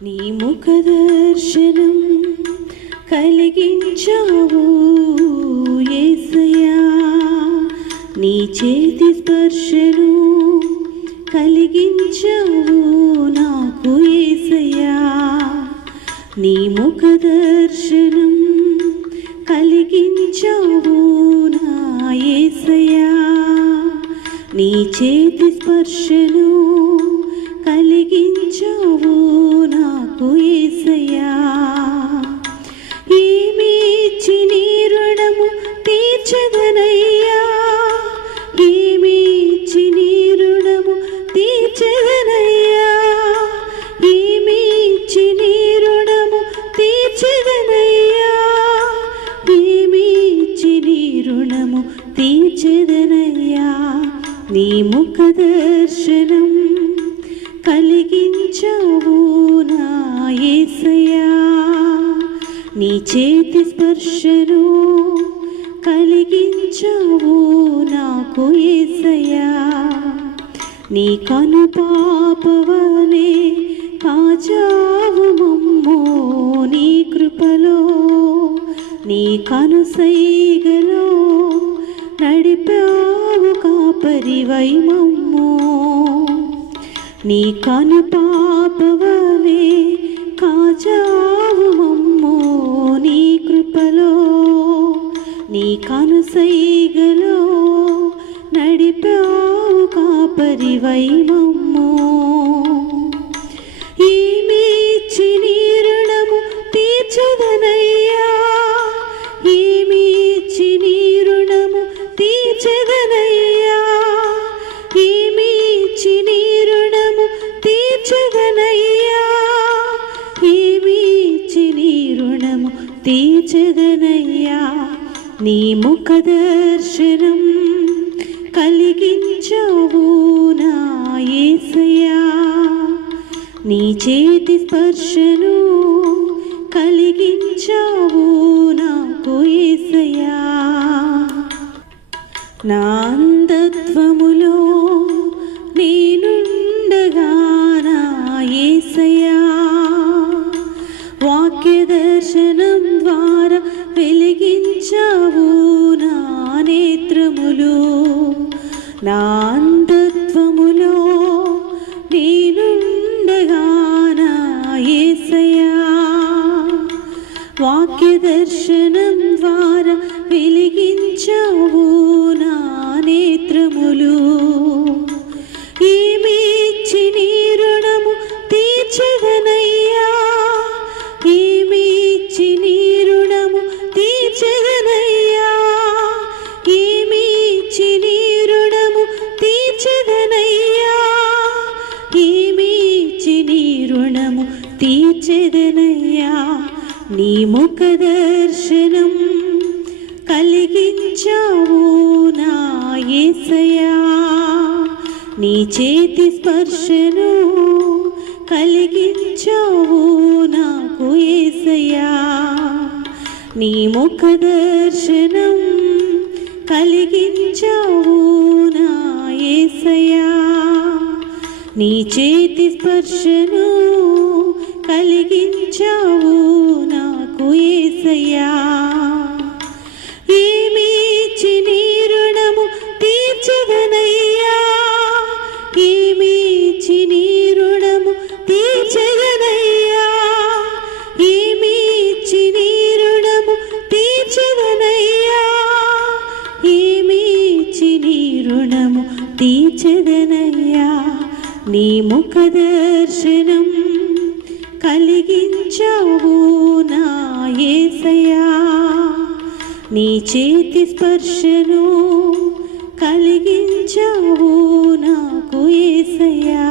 నీ ముఖ దర్శనం కలిగించావు యేసయ్యా నీ చేతి స్పర్శను కలిగించావు నాకు యేసయ్యా నీ ముఖ దర్శనం కలిగించావు నా యేసయ్యా నీ చేతి స్పర్శను కలిగించావు నాకు యేసయ్యా ఏమిచ్చి నీ రుణము తీర్చదనయ్యా? ఏమిచ్చి నీ రుణము తీర్చదనయ్యా? ఏమిచ్చి నీ రుణము తీర్చదనయ్యా? ఏమిచ్చి నీ రుణము తీర్చదనయ్యా? నీ ముఖ దర్శనం నీ చేతి స్పర్శను కలిగించవు నాకు ఏసయ్యా. నీ కను పాపవనే కాచావు మమ్మో నీ కృపలో. నీ కను సైగలో నడిపావు కాపరివై మమ్మో. నీ కను పాపవనే కాచావు కాపరివై మమ్మో నీ రుణము తీర్చదనయ్యా. ఏమిచ్చి నీ రుణము తీర్చదనయ్యా. ఏమిచ్చి నీ రుణము తీర్చదనయ్యా. నీ రుణము తీర్చదనయ్యా. నీ ముఖ దర్శనం కలిగించవు నాయసయా నీ చేతి స్పర్శను కలిగించవు నాకు ఏసయా నా అంధత్వములో నేనుండగా నా ఏసయా వాక్య దర్శన వాక్య దర్శనం ద్వారా వెలిగించావు నా నేత్రములు. ఏమిచ్చి నీ రుణము తీర్చదనయ్యా ఏమిచ్చి నీ రుణము తీర్చదనయ్యా ఏమిచ్చి నీ రుణము తీర్చదనయ్యా ఏమిచ్చి నీ రుణము తీర్చదనయ్యా నీ ముఖ దర్శనం కలిగించావు నా యేసయ్యా నీ చేతి స్పర్శను కలిగించావు నాకు ఏసయా నీ ముఖ దర్శనం కలిగించావు నా యేసయ్యా నీ చేతి స్పర్శను కలిగించావు నాకు ఏసయ్యా. ఏమీచి నీ రుణము తీర్చదనయ్యా ఏమీచి నీ రుణము తీర్చదనయ్యా ఏమీచి నీ రుణము తీర్చదనయ్యా ఏమీచి నీ రుణము తీర్చదనయ్యా నీ ముఖ దర్శనం కలిగించవు నా యేసయ్యా నీ చేతి స్పర్శను కలిగించవు నాకు ఏసయా